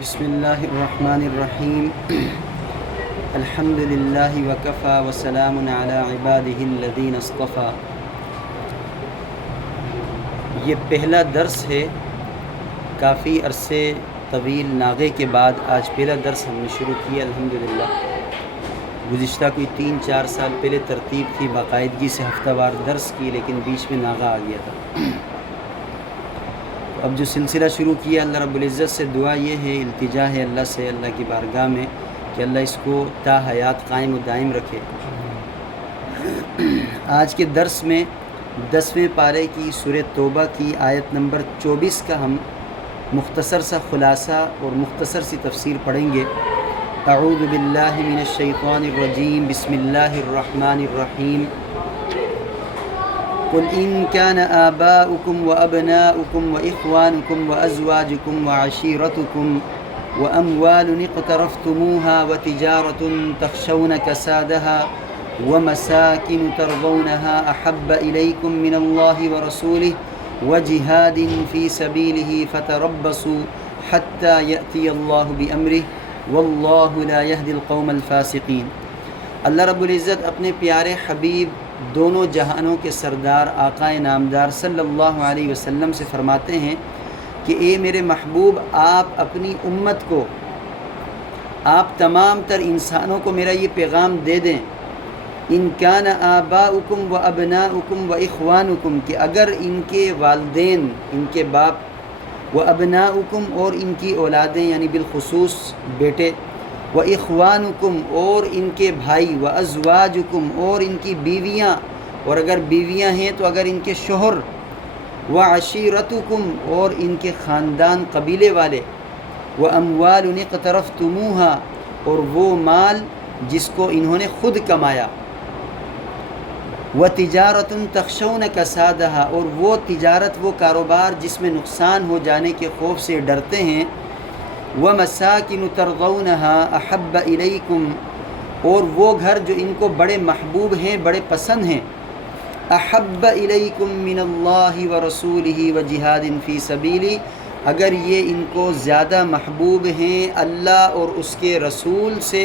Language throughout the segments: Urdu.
بسم اللہ الرحمن الرحیم الحمد للہ وکفیٰ وسلام علی عبادہ الذین اصطفیٰ۔ یہ پہلا درس ہے، کافی عرصے طویل ناغے کے بعد آج پہلا درس ہم نے شروع کیا الحمدللہ۔ گزشتہ کوئی 3-4 سال پہلے ترتیب تھی باقاعدگی سے ہفتہ وار درس کی، لیکن بیچ میں ناغہ آ گیا تھا۔ اب جو سلسلہ شروع کیا، اللہ رب العزت سے دعا یہ ہے، التجا ہے اللہ سے، اللہ کی بارگاہ میں کہ اللہ اس کو تا حیات قائم و دائم رکھے۔ آج کے درس میں 10ویں پارے کی سورہ توبہ کی آیت نمبر 24 کا ہم مختصر سا خلاصہ اور مختصر سی تفسیر پڑھیں گے۔ اعوذ باللہ من الشیطان الرجیم، بسم اللہ الرحمن الرحیم۔ قل إن كان آباؤكم وأبناؤكم وإخوانكم وأزواجكم وعشيرتكم وأموال اقترفتموها وتجارة تخشون كسادها ومساكن ترضونها أحب إليكم من الله ورسوله وجهاد في سبيله فتربصوا حتى يأتي الله بأمره والله لا يهدي القوم الفاسقين۔ اللہ رب العزت اپنے پیارے حبیب دونوں جہانوں کے سردار آقا نامدار صلی اللہ علیہ وسلم سے فرماتے ہیں کہ اے میرے محبوب، آپ اپنی امت کو، آپ تمام تر انسانوں کو میرا یہ پیغام دے دیں، ان کان آباؤکم و ابناؤکم و اخوانکم، کہ اگر ان کے والدین، ان کے باپ، و ابناؤکم اور ان کی اولادیں یعنی بالخصوص بیٹے، و اخوانکم اور ان کے بھائی، و ازواجکم اور ان کی بیویاں، اور اگر بیویاں ہیں تو اگر ان کے شوہر، و عشیرتکم اور ان کے خاندان قبیلے والے، و اموال اقترفتموها اور وہ مال جس کو انہوں نے خود کمایا، و تجارت تخشون کسادها اور وہ تجارت، وہ کاروبار جس میں نقصان ہو جانے کے خوف سے ڈرتے ہیں، وَمَسَاكِنُ تَرْضَوْنَهَا أَحَبَّ إِلَيْكُمْ اور وہ گھر جو ان کو بڑے محبوب ہیں، بڑے پسند ہیں، أَحَبَّ إِلَيْكُمْ مِنَ اللَّهِ وَرَسُولِهِ وَجِهَادٍ فِي سَبِيلِهِ اگر یہ ان کو زیادہ محبوب ہیں اللہ اور اس کے رسول سے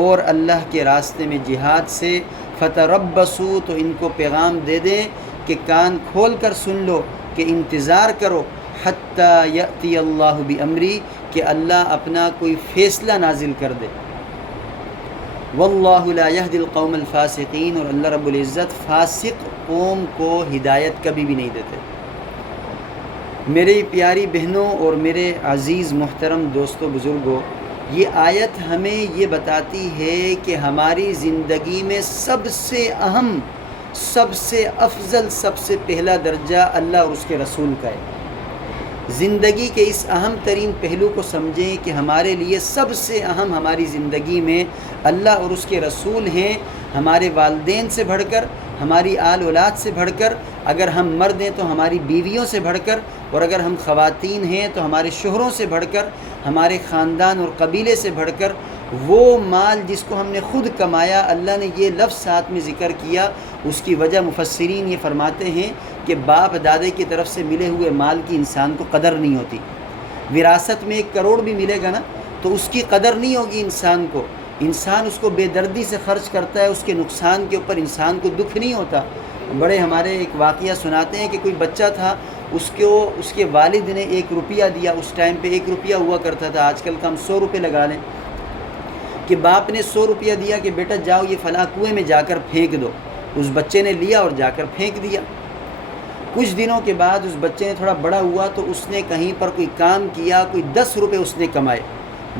اور اللہ کے راستے میں جہاد سے، فَتَرَبَّصُوا تو ان کو پیغام دے دیں کہ کان کھول کر سن لو، کہ انتظار کرو، حتیٰ یأتی اللہ بأمری کہ اللہ اپنا کوئی فیصلہ نازل کر دے۔ واللہ لا یہدی القوم الفاسقین اور اللہ رب العزت فاسق قوم کو ہدایت کبھی بھی نہیں دیتے۔ میری پیاری بہنوں اور میرے عزیز محترم دوستوں بزرگوں، یہ آیت ہمیں یہ بتاتی ہے کہ ہماری زندگی میں سب سے اہم، سب سے افضل، سب سے پہلا درجہ اللہ اور اس کے رسول کا ہے۔ زندگی کے اس اہم ترین پہلو کو سمجھیں کہ ہمارے لیے سب سے اہم ہماری زندگی میں اللہ اور اس کے رسول ہیں، ہمارے والدین سے بڑھ کر، ہماری آل اولاد سے بڑھ کر، اگر ہم مرد ہیں تو ہماری بیویوں سے بڑھ کر، اور اگر ہم خواتین ہیں تو ہمارے شوہروں سے بڑھ کر، ہمارے خاندان اور قبیلے سے بڑھ کر، وہ مال جس کو ہم نے خود کمایا، اللہ نے یہ لفظ ساتھ میں ذکر کیا۔ اس کی وجہ مفسرین یہ فرماتے ہیں کہ باپ دادے کی طرف سے ملے ہوئے مال کی انسان کو قدر نہیں ہوتی۔ وراثت میں 1 کروڑ بھی ملے گا نا تو اس کی قدر نہیں ہوگی انسان کو، انسان اس کو بے دردی سے خرچ کرتا ہے، اس کے نقصان کے اوپر انسان کو دکھ نہیں ہوتا۔ بڑے ہمارے ایک واقعہ سناتے ہیں کہ کوئی بچہ تھا، اس کو اس کے والد نے 1 روپیہ دیا، اس ٹائم پہ 1 روپیہ ہوا کرتا تھا، آج کل کا ہم 100 روپے لگا لیں، کہ باپ نے 100 روپیہ دیا کہ بیٹا جاؤ یہ فلاں کنویں میں جا کر پھینک دو۔ اس بچے نے لیا اور جا کر پھینک دیا۔ کچھ دنوں کے بعد اس بچے نے تھوڑا بڑا ہوا تو اس نے کہیں پر کوئی کام کیا، کوئی 10 روپے اس نے کمائے۔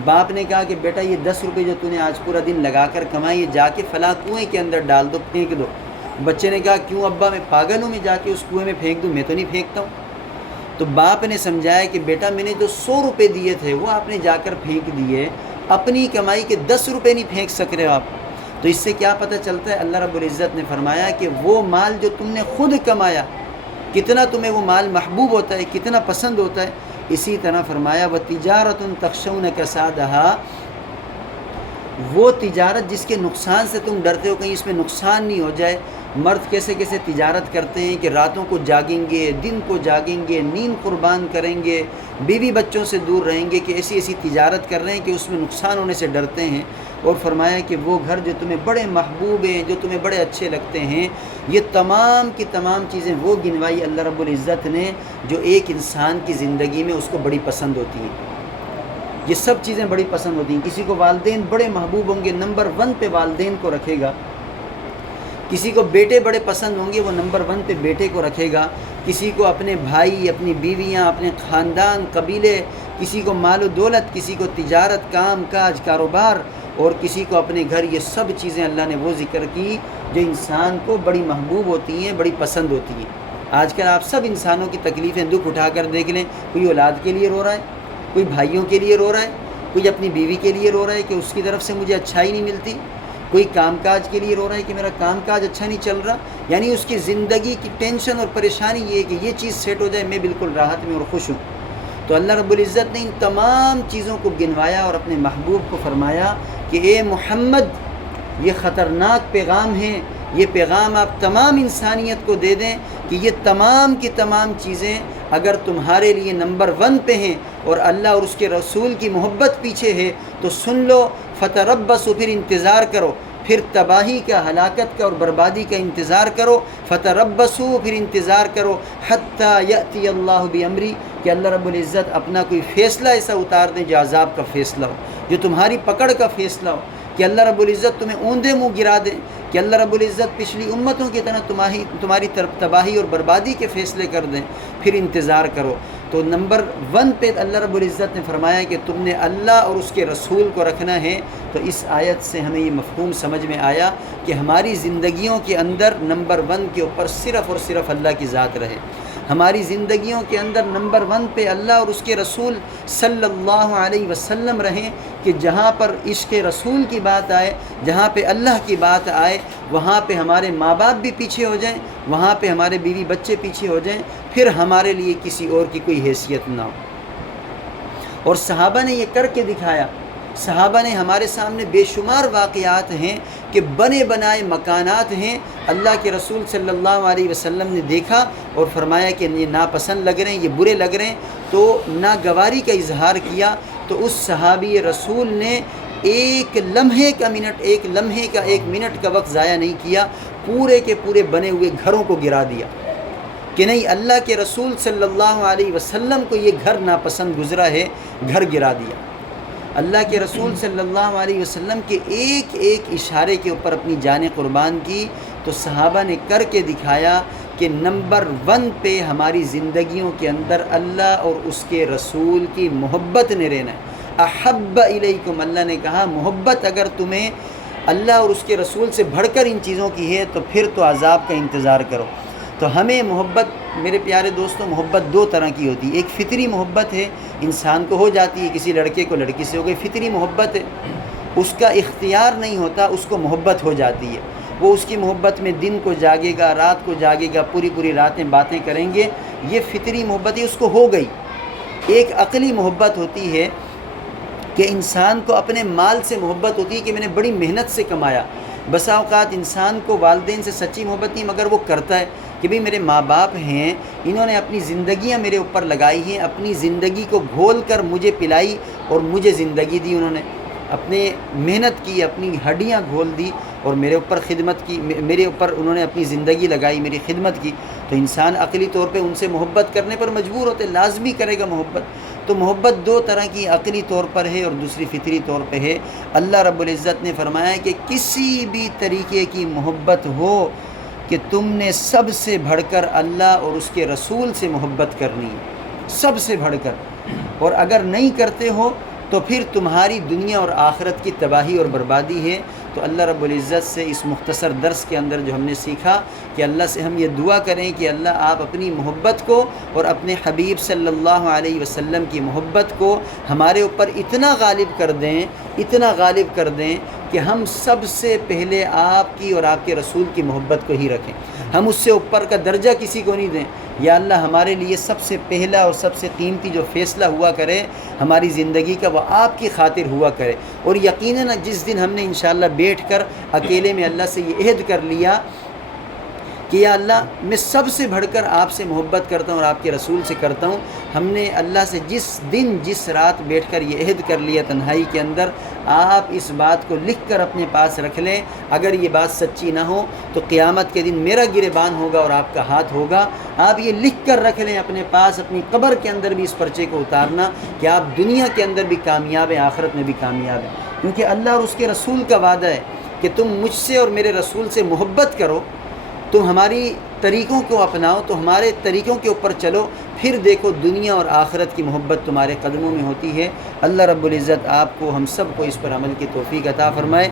باپ نے کہا کہ بیٹا یہ 10 روپے جو تو نے آج پورا دن لگا کر کمائے، یہ جا کے فلاں کنویں کے اندر ڈال دو، پھینک دو۔ بچے نے کہا کیوں ابا، میں پاگل ہوں، میں جا کے اس کنویں میں پھینک دوں؟ میں تو نہیں پھینکتا ہوں۔ تو باپ نے سمجھایا کہ بیٹا میں نے جو 100 روپے دیے تھے وہ آپ نے جا کر پھینک دیے، اپنی کمائی کے 10 روپے نہیں پھینک سک رہے ہو آپ۔ تو اس سے کیا پتہ چلتا ہے؟ اللہ رب العزت نے فرمایا کہ وہ مال جو تم نے خود کمایا، کتنا تمہیں وہ مال محبوب ہوتا ہے، کتنا پسند ہوتا ہے۔ اسی طرح فرمایا وَتِجَارَةٌ تَخْشَوْنَ كَسَادَهَا وہ تجارت جس کے نقصان سے تم ڈرتے ہو، کہیں اس میں نقصان نہیں ہو جائے، مرد کیسے کیسے تجارت کرتے ہیں کہ راتوں کو جاگیں گے، دن کو جاگیں گے، نیند قربان کریں گے، بیوی بچوں سے دور رہیں گے، کہ ایسی ایسی تجارت کر رہے ہیں کہ اس میں نقصان ہونے سے ڈرتے ہیں۔ اور فرمایا کہ وہ گھر جو تمہیں بڑے محبوب ہیں، جو تمہیں بڑے اچھے لگتے ہیں، یہ تمام کی تمام چیزیں وہ گنوائی اللہ رب العزت نے جو ایک انسان کی زندگی میں اس کو بڑی پسند ہوتی ہیں۔ یہ سب چیزیں بڑی پسند ہوتی ہیں۔ کسی کو والدین بڑے محبوب ہوں گے، نمبر 1 پہ والدین کو رکھے گا۔ کسی کو بیٹے بڑے پسند ہوں گے، وہ نمبر 1 پہ بیٹے کو رکھے گا۔ کسی کو اپنے بھائی، اپنی بیویاں، اپنے خاندان، قبیلے، کسی کو مال و دولت، کسی کو تجارت، کام کاج، کاروبار، اور کسی کو اپنے گھر۔ یہ سب چیزیں اللہ نے وہ ذکر کی جو انسان کو بڑی محبوب ہوتی ہیں، بڑی پسند ہوتی ہیں۔ آج کل آپ سب انسانوں کی تکلیفیں، دکھ اٹھا کر دیکھ لیں، کوئی اولاد کے لیے رو رہا ہے، کوئی بھائیوں کے لیے رو رہا ہے، کوئی اپنی بیوی کے لیے رو رہا ہے کہ اس کی طرف سے مجھے اچھائی نہیں ملتی، کوئی کام کاج کے لیے رو رہا ہے کہ میرا کام کاج اچھا نہیں چل رہا۔ یعنی اس کی زندگی کی ٹینشن اور پریشانی یہ ہے کہ یہ چیز سیٹ ہو جائے، میں بالکل راحت میں اور خوش ہوں۔ تو اللہ رب العزت نے ان تمام چیزوں کو گنوایا اور اپنے محبوب کو فرمایا کہ اے محمد، یہ خطرناک پیغام ہے، یہ پیغام آپ تمام انسانیت کو دے دیں کہ یہ تمام کی تمام چیزیں اگر تمہارے لیے نمبر 1 پہ ہیں اور اللہ اور اس کے رسول کی محبت پیچھے ہے تو سن لو، فتربصوا، پھر انتظار کرو، پھر تباہی کا، ہلاکت کا اور بربادی کا انتظار کرو۔ فتربصوا، پھر انتظار کرو، حتیٰ یأتی اللہ بامری، کہ اللہ رب العزت اپنا کوئی فیصلہ ایسا اتار دیں جو عذاب کا فیصلہ ہو، جو تمہاری پکڑ کا فیصلہ ہو، کہ اللہ رب العزت تمہیں اوندے منہ گرا دیں، کہ اللہ رب العزت پچھلی امتوں کی طرح تمہاری طرف تباہی اور بربادی کے فیصلے کر دیں، پھر انتظار کرو۔ تو نمبر 1 پہ اللہ رب العزت نے فرمایا کہ تم نے اللہ اور اس کے رسول کو رکھنا ہے۔ تو اس آیت سے ہمیں یہ مفہوم سمجھ میں آیا کہ ہماری زندگیوں کے اندر نمبر 1 کے اوپر صرف اور صرف اللہ کی ذات رہے۔ ہماری زندگیوں کے اندر نمبر 1 پہ اللہ اور اس کے رسول صلی اللہ علیہ وسلم رہیں، کہ جہاں پر عشق رسول کی بات آئے، جہاں پہ اللہ کی بات آئے، وہاں پہ ہمارے ماں باپ بھی پیچھے ہو جائیں، وہاں پہ ہمارے بیوی بچے پیچھے ہو جائیں، پھر ہمارے لیے کسی اور کی کوئی حیثیت نہ ہو۔ اور صحابہ نے یہ کر کے دکھایا۔ صحابہ نے ہمارے سامنے بے شمار واقعات ہیں کہ بنے بنائے مکانات ہیں، اللہ کے رسول صلی اللہ علیہ وسلم نے دیکھا اور فرمایا کہ یہ ناپسند لگ رہے ہیں، یہ برے لگ رہے ہیں، تو ناگواری کا اظہار کیا۔ تو اس صحابی رسول نے ایک لمحے کا منٹ کا وقت ضائع نہیں کیا، پورے کے پورے بنے ہوئے گھروں کو گرا دیا کہ نہیں، اللہ کے رسول صلی اللہ علیہ وسلم کو یہ گھر ناپسند گزرا ہے، گھر گرا دیا۔ اللہ کے رسول صلی اللہ علیہ وسلم کے ایک ایک اشارے کے اوپر اپنی جانیں قربان کی۔ تو صحابہ نے کر کے دکھایا کہ نمبر 1 پہ ہماری زندگیوں کے اندر اللہ اور اس کے رسول کی محبت نے رہنا ہے۔ احب الیکم، اللہ نے کہا محبت اگر تمہیں اللہ اور اس کے رسول سے بڑھ کر ان چیزوں کی ہے تو پھر تو عذاب کا انتظار کرو۔ تو ہمیں محبت، میرے پیارے دوستوں، محبت 2 طرح کی ہوتی ہے۔ ایک فطری محبت ہے، انسان کو ہو جاتی ہے، کسی لڑکے کو لڑکی سے ہو گئی، فطری محبت ہے، اس کا اختیار نہیں ہوتا، اس کو محبت ہو جاتی ہے۔ وہ اس کی محبت میں دن کو جاگے گا، رات کو جاگے گا، پوری راتیں باتیں کریں گے، یہ فطری محبت ہے، اس کو ہو گئی۔ ایک عقلی محبت ہوتی ہے کہ انسان کو اپنے مال سے محبت ہوتی ہے کہ میں نے بڑی محنت سے کمایا۔ بسا اوقات انسان کو والدین سے سچی محبت نہیں، مگر وہ کرتا ہے کہ بھئی میرے ماں باپ ہیں، انہوں نے اپنی زندگیاں میرے اوپر لگائی ہیں، اپنی زندگی کو گھول کر مجھے پلائی اور مجھے زندگی دی، انہوں نے اپنے محنت کی، اپنی ہڈیاں گھول دی اور میرے اوپر خدمت کی، میرے اوپر انہوں نے اپنی زندگی لگائی، میری خدمت کی۔ تو انسان عقلی طور پہ ان سے محبت کرنے پر مجبور ہوتے، لازمی کرے گا محبت۔ تو محبت 2 طرح کی، عقلی طور پر ہے اور دوسری فطری طور پہ ہے۔ اللہ رب العزت نے فرمایا کہ کسی بھی طریقے کی محبت ہو کہ تم نے سب سے بڑھ کر اللہ اور اس کے رسول سے محبت کرنی ہے، سب سے بڑھ کر، اور اگر نہیں کرتے ہو تو پھر تمہاری دنیا اور آخرت کی تباہی اور بربادی ہے۔ تو اللہ رب العزت سے اس مختصر درس کے اندر جو ہم نے سیکھا کہ اللہ سے ہم یہ دعا کریں کہ اللہ آپ اپنی محبت کو اور اپنے حبیب صلی اللہ علیہ وسلم کی محبت کو ہمارے اوپر اتنا غالب کر دیں کہ ہم سب سے پہلے آپ کی اور آپ کے رسول کی محبت کو ہی رکھیں، ہم اس سے اوپر کا درجہ کسی کو نہیں دیں۔ یا اللہ ہمارے لیے سب سے پہلا اور سب سے قیمتی جو فیصلہ ہوا کرے ہماری زندگی کا، وہ آپ کی خاطر ہوا کرے۔ اور یقیناً جس دن ہم نے انشاءاللہ بیٹھ کر اکیلے میں اللہ سے یہ عہد کر لیا کہ یا اللہ میں سب سے بڑھ کر آپ سے محبت کرتا ہوں اور آپ کے رسول سے کرتا ہوں. ہم نے اللہ سے جس دن جس رات بیٹھ کر یہ عہد کر لیا تنہائی کے اندر، آپ اس بات کو لکھ کر اپنے پاس رکھ لیں. اگر یہ بات سچی نہ ہو تو قیامت کے دن میرا گریبان ہوگا اور آپ کا ہاتھ ہوگا. آپ یہ لکھ کر رکھ لیں اپنے پاس، اپنی قبر کے اندر بھی اس پرچے کو اتارنا کہ آپ دنیا کے اندر بھی کامیاب ہیں، آخرت میں بھی کامیاب ہیں. کیونکہ اللہ اور اس کے رسول کا وعدہ ہے کہ تم مجھ سے اور میرے رسول سے محبت کرو، تم ہماری طریقوں کو اپناؤ، تو ہمارے طریقوں کے اوپر چلو، پھر دیکھو دنیا اور آخرت کی محبت تمہارے قدموں میں ہوتی ہے. اللہ رب العزت آپ کو ہم سب کو اس پر عمل کی توفیق عطا فرمائے.